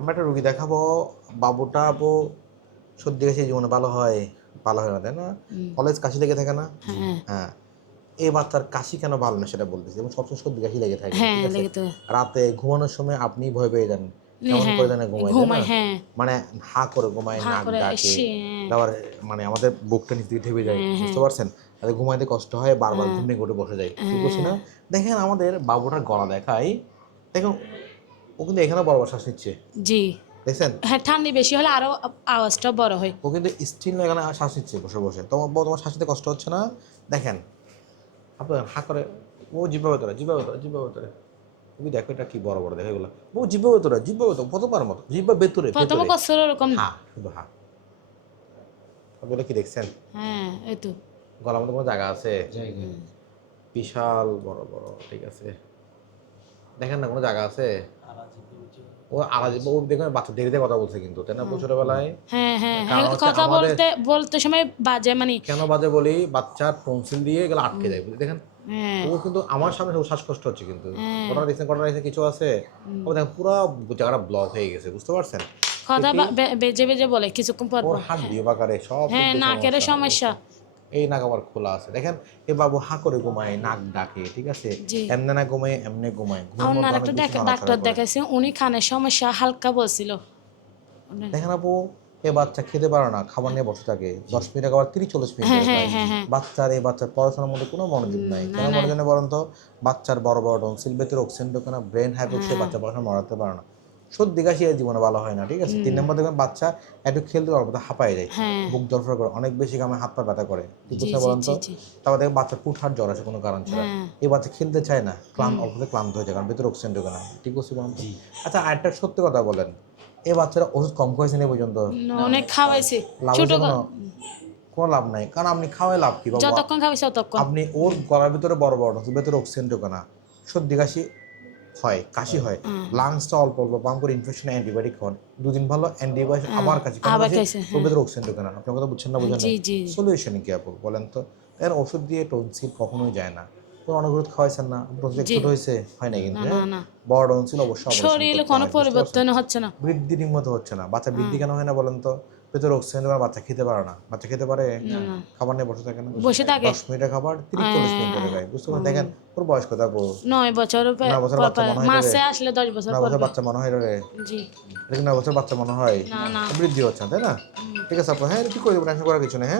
আমরা একটা রুগী দেখাবো বাবুটা আপু সর্দি কাশি জীবনে ভালো হয় ভালো হয় না তাই না? কলেজ কাশি লেগে থাকে না? হ্যাঁ। হ্যাঁ। এই বাচ্চার কাশি কেন ভালো না সেটা বলতেছি। এবং সবসময় সর্দি কাশি লেগে থাকে হ্যাঁ রাতে ঘুমানোর সময় আপনি ভয় পেয়ে যান। হ্যাঁ, মানে হা করে ঘুমায় নাক ডাকে। আবার মানে আমাদের বুকটা দিকে ঠেপে যায় বুঝতে পারছেন? তাদের ঘুমাইতে কষ্ট হয় বারবার ঘুম ভেঙে বসে যায় ঠিক না? দেখেন আমাদের বাবুটার গলা দেখাই দেখুন ও কিন্তু এখানে বড় বড় শ্বাস নিচ্ছে। জি। দেখছেন? হ্যাঁ ঠান্ডা বেশি হলে আরও আওয়াজটা বড় হয়। ও কিন্তু স্টিল এখানে শ্বাস নিচ্ছে বসে বসে। তোমার তোমার শ্বাস নিতে কষ্ট হচ্ছে না? দেখেন আপনার হা করে ও জিব্বা ভেতরে জিব্বা ভেতরে জিব্বা ভেতরে তুমি দেখো এটা কি বড় বড় দেখো এগুলো। ও জিব্বা ভেতরে জিব্বা ভেতরে প্রথমবার মতো জিব্বা ভেতরে প্রথম কষ্ট ওরকম। হা শুধু হা। ওগুলো কি দেখছেন? হ্যাঁ এই তো। গলার মধ্যে কোনো জায়গা আছে? জায়গা বিশাল বড় বড় ঠিক আছে। দেখেন না কোনো জায়গা আছে? ও আলাদা ও দেখবেন বাচ্চা দেরিতে কথা বলছে কিন্তু তাই না? ছোটবেলায় হ্যাঁ হ্যাঁ হ্যাঁ কথা বলতে বলতে সময় বাজে মানে কেন বাজে বলি বাচ্চার টনসিল দিয়ে এগুলো আটকে যায় বুঝলি? দেখেন হ্যাঁ। ও কিন্তু আমার সামনে ও শ্বাসকষ্ট হচ্ছে কিন্তু। হ্যাঁ। ঘটনা দেখছেন ঘটনা দেখছেন কিছু আছে? ও দেখেন পুরো জায়গাটা ব্লক হয়ে গেছে বুঝতে পারছেন? কথা বেজে বেজে বলে কিছুক্ষণ পর ওর হাত দিয়ে বাকারে সব হ্যাঁ নাকের সমস্যা। এই নাক আবার খোলা আছে। দেখেন এ বাবু হা করে ঘুমায় নাক ডাকে ঠিক আছে। এমনি না ঘুমায় এমনি ঘুমায়। আমার একটা ডাক্তার দেখাইছে উনি খানের সমস্যা হালকা বলছিল। দেখেন আপু এ বাচ্চা খেতে পারে না খাবার নিয়ে বসে থাকে। দশ মিনিট আবার তিরিশ চল্লিশ মিনিট হ্যাঁ, হ্যাঁ, হ্যাঁ। বাচ্চার এই বাচ্চার পড়াশোনার মধ্যে কোনো মনোযোগ নাই। কেন মনোযোগ নেই বলেন তো? বাচ্চার বড় বড় টনসিল ভেতরে অক্সিজেন ঢোকে না ব্রেন হ্যাবিটসে বাচ্চা পড়াশোনা মরাতে পারে না। সর্দি কাশি এর জীবনে ভালো হয় না ঠিক আছে? তিন নম্বর দেখবেন বাচ্চা একটু খেলতে অল্প হাঁপায় যায়। হ্যাঁ। বুক দরফর করে অনেক বেশি কামে হাত পা ব্যথা করে। ঠিক জি, বলেন তো। তারপর দেখবেন বাচ্চার পুট হাট জ্বর আছে কোনো কারণ ছাড়া। হ্যাঁ। এই বাচ্চা খেলতে চায় না ক্লান্ত অল্পতে ক্লান্ত হয়ে যায় কারণ ভেতরে অক্সিজেন ঢোকে না। ঠিক বুঝতে বলেন তো? আচ্ছা আরেকটা সত্যি কথা বলেন এই বাচ্চারা ওষুধ কম খাইছে না এই পর্যন্ত অনেক খাওয়াইছে। লাভ ছোট কোনো কোনো লাভ নাই কারণ আপনি খাওয়াই লাভ কি? বাবা যতক্ষণ খাওয়াইছে ততক্ষণ। আপনি ওর গলার ভিতরে বড় বড় ভেতরে অক্সিজেন ঢোকে না। সর্দি কাশি হয় কাশি হয় লাংসটা অল্প অল্প পাম করে ইনফেকশন অ্যান্টিবায়োটিক খান দুদিন ভালো অ্যান্টিবায়োটিক আবার কাশি? খাইছে, অক্সিজেন ঢোকে না। আপনার কথা বুঝছেন না বুঝেন জি জি। সলিউশন কি আপু বলেন তো? এর ওষুধ দিয়ে টনসিল কখনোই যায় না। কোনো অনুরোধ খাওয়াইছেন না? টনসিল ছোট হয়েছে? হয় না কিন্তু না হ্যাঁ? না। বড় টনসিল অবশ্যই operation শরীরে কোনো? পরিবর্তন হচ্ছে না। বৃদ্ধি ঠিক মতো হচ্ছে না। বাচ্চা বৃদ্ধি কেন হয় না বলেন তো? ভেতরে অক্সিজেন তোমার বাচ্চা খেতে পারে না। বাচ্চা খেতে পারে খাবার নিয়ে বসে থাকে না। বসে থাকে। দশ মিনিটে খাবার তিরিশ চল্লিশ মিনিট করে খায়। বুঝতে পারেন দেখেন ওর বয়স কত? আপু নয় বছর নয় বছর বাচ্চা মনে হয় মাসে। আসলে দশ বছর নয় বছর বাচ্চা মনে হয় রে। জি। নয় বছর বাচ্চা মনে হয়? বৃদ্ধি হচ্ছে তাই না? ঠিক আছে আপু হ্যাঁ কি করে টেনশন করার কিছু নেই হ্যাঁ?